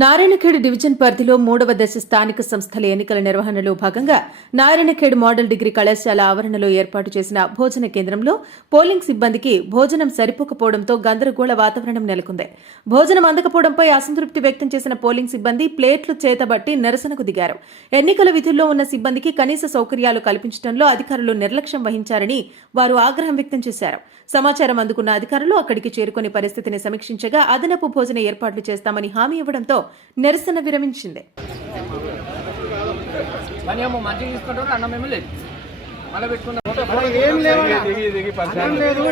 Narayankhed division పరిధిలో మూడవ దశ స్థానిక సంస్థల ఎన్నికల నిర్వహణలో భాగంగా నారాయణఖేడ్ మోడల్ డిగ్రీ కళాశాల ఆవరణలో ఏర్పాటు చేసిన భోజన కేంద్రంలో పోలింగ్ సిబ్బందికి భోజనం సరిపోకపోవడంతో గందరగోళ వాతావరణం నెలకొంది భోజనం అందకపోవడంపై అసంతృప్తి వ్యక్తం చేసిన పోలింగ్ సిబ్బంది ప్లేట్లు చేతబట్టి నిరసనకు దిగారు ఎన్నికల విధుల్లో ఉన్న సిబ్బందికి కనీస సౌకర్యాలు కల్పించడంలో అధికారులు నిర్లక్ష్యం వహించారని వారు ఆగ్రహం వ్యక్తం చేశారు సమాచారం అందుకున్న అధికారులు అక్కడికి చేరుకుని పరిస్థితిని సమీక్షించగా అదనపు భోజన ఏర్పాట్లు చేస్తామని హామీ ఇవ్వడంతో నిరసన విరమించింది సార్ తొమ్మిది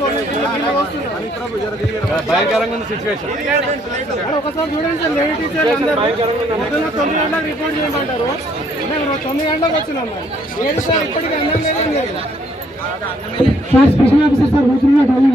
ఇప్పటికీ స్పెషల్ ఆఫీసర్ సార్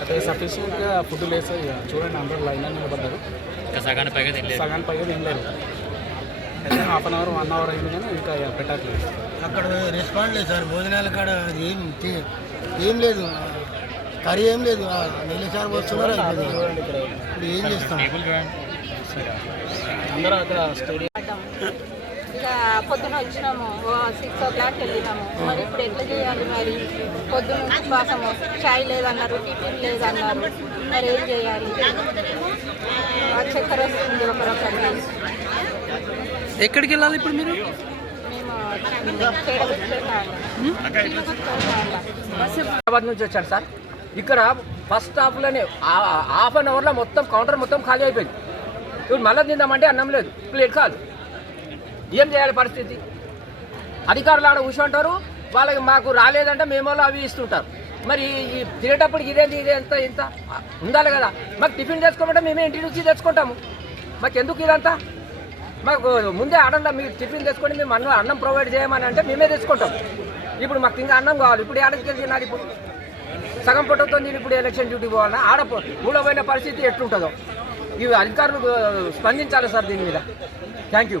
అక్కడ సఫిషియెంట్గా ఫుడ్ లేదు చూడండి అందరూ లైన్ నిలబడ్డారు సగానికి పైగా తినలేదు సగానికి పైగా తినలేదు half an hour one hour అయింది కానీ ఇంకా పెట్టట్లేదు అక్కడ రెస్పాండ్ లేదు సార్ భోజనాలు కాడ ఏం ఏం లేదు కర్రీ ఏం లేదు నెల సార్ ఇప్పుడు ఏం చేస్తాం అందరూ అక్కడ స్టేడియం పొద్దున వచ్చినాము సిక్స్ ఓ క్లాక్ వెళ్ళినాము మరి ఇప్పుడు ఎట్లా చేయాలి మరి పొద్దున ఉపవాసము చాయ్ లేదన్నారు టిఫిన్ లేదన్నారు మరి ఏం చేయాలి చక్కెర వస్తుంది ఒకరొకరి ఎక్కడికి వెళ్ళాలి ఇప్పుడు మీరు హైదరాబాద్ నుంచి వచ్చాను సార్ ఇక్కడ బస్ స్టాప్లోనే హాఫ్ అన్ అవర్లో మొత్తం కౌంటర్ మొత్తం ఖాళీ అయిపోయింది ఇప్పుడు మళ్ళీ తిందామంటే అన్నం లేదు ప్లేట్ కాదు ఏం చేయాలి పరిస్థితి అధికారులు ఆడ కూర్చుంటారు వాళ్ళకి మాకు రాలేదంటే మేము అవి ఇస్తుంటారు మరి తినేటప్పుడు ఇదేంది ఇదే ఎంత ఇంత ఉండాలి కదా మాకు టిఫిన్ తెచ్చుకోమంటే మేమే ఇంటి నుంచి తెచ్చుకుంటాము మాకు ఎందుకు ఇదంతా మాకు ముందే ఆడండి మీరు టిఫిన్ తెచ్చుకొని మేము అన్నం అన్నం ప్రొవైడ్ చేయమని అంటే మేమే తెచ్చుకుంటాం ఇప్పుడు మాకు ఇంకా అన్నం కావాలి ఇప్పుడు ఆడకి తెలిసినాడు ఇప్పుడు సగం పొట్టతో నేను ఇప్పుడు ఎలక్షన్ డ్యూటీ పోవాలన్నా ఆడ మూడవైన పరిస్థితి ఎట్లుంటుందో ఇవి అధికారులు స్పందించాలి సార్ దీని మీద thank you